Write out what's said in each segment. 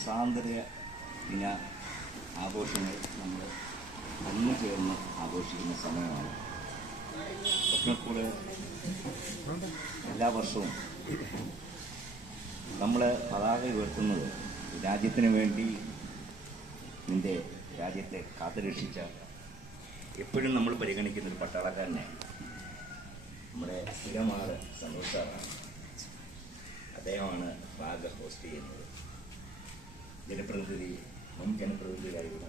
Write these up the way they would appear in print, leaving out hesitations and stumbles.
സ്വാതന്ത്ര്യ ദിന ആഘോഷങ്ങൾ നമ്മൾ ഒന്നു ചേർന്ന് ആഘോഷിക്കുന്ന സമയമാണ്. സ്വപ്നക്കൂട് എല്ലാ വർഷവും നമ്മൾ പതാക ഉയർത്തുന്നത് രാജ്യത്തിന് വേണ്ടി നിന്റെ രാജ്യത്തെ കാത്തുരക്ഷിച്ച എപ്പോഴും നമ്മൾ പരിഗണിക്കുന്ന ഒരു പട്ടാളക്കാരനെ നമ്മുടെ സ്ഥിരമാണ് സന്തോഷാണ്. അദ്ദേഹമാണ് ഫ്ലാഗ് ഹോസ്റ്റ് ചെയ്യുന്നത്. ജനപ്രതിനിധി മുൻ ജനപ്രതിനിധിയായിരുന്ന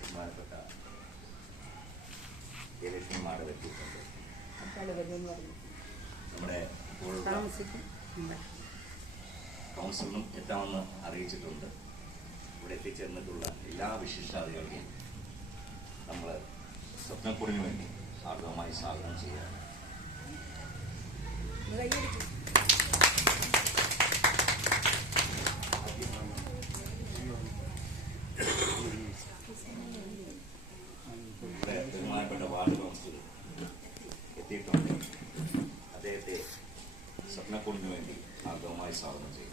ബഹുമാനപ്പെട്ട ജയലക്ഷ്മി മാഡം എത്തിയിട്ടുണ്ട്. നമ്മുടെ കൗൺസിലിനും എത്താമെന്ന് അറിയിച്ചിട്ടുണ്ട്. ഇവിടെ എത്തിച്ചേർന്നിട്ടുള്ള എല്ലാ വിശിഷ്ടാതികളെയും നമ്മൾ സ്വപ്നക്കൂടിന് വേണ്ടി ഹാർദവമായി സ്വാഗതം ചെയ്യുകയാണ്. ഇവിടെ ബഹുമാനപ്പെട്ട വാർഡ് കൗൺസിൽ എത്തിയിട്ടുണ്ട്. അദ്ദേഹത്തെ സ്വപ്നക്കൂടിന് വേണ്ടി ഹാർദവമായി സ്വാഗതം ചെയ്യുന്നു.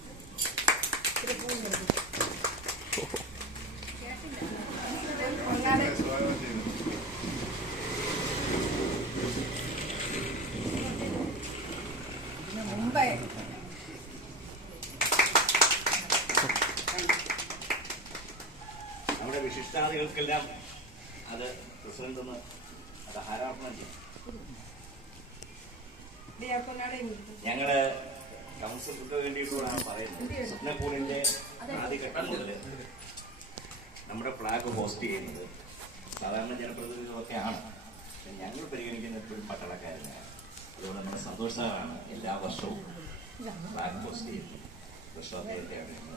നമ്മുടെ വിശിഷ്ടാദികൾക്കെല്ലാം അത് പ്രസിഡന്റ് ഒന്ന് അത് ആരാധന ചെയ്യും. ഞങ്ങള് കൗൺസിലർക്ക് വേണ്ടിയിട്ടുള്ളതാണ് പറയുന്നത്. സ്വപ്നക്കൂടിന്റെ ആദ്യഘട്ടം മുതൽ നമ്മുടെ ഫ്ലാഗ് ഹോസ്റ്റ് ചെയ്യുന്നത് സാധാരണ ജനപ്രതിനിധികളൊക്കെയാണ്. ഞങ്ങൾ പരിഗണിക്കുന്ന എപ്പോഴും പട്ടാളക്കാരനാണ്. അതുകൊണ്ട് നമ്മുടെ സന്തോഷമാണ് എല്ലാ വർഷവും ഫ്ലാഗ് ഹോസ്റ്റ് ചെയ്യുന്നത്. വർഷം അദ്ദേഹത്തെയാണ് ഞങ്ങൾ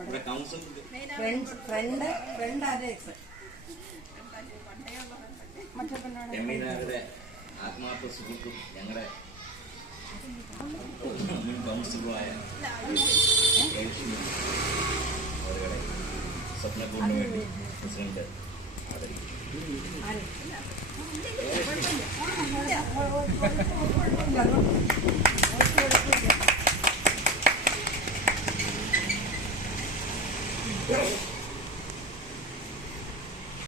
നമ്മുടെ കൗൺസിൽ എമ്മീനാരുടെ ആത്മാർത്ഥ സുഹൃത്തും ഞങ്ങളുടെ മുൻ കൗൺസിലറുമായ അവരുടെ സ്വപ്നക്കൂടിന് വേണ്ടി പ്രസിഡന്റ് ആദരിക്കും.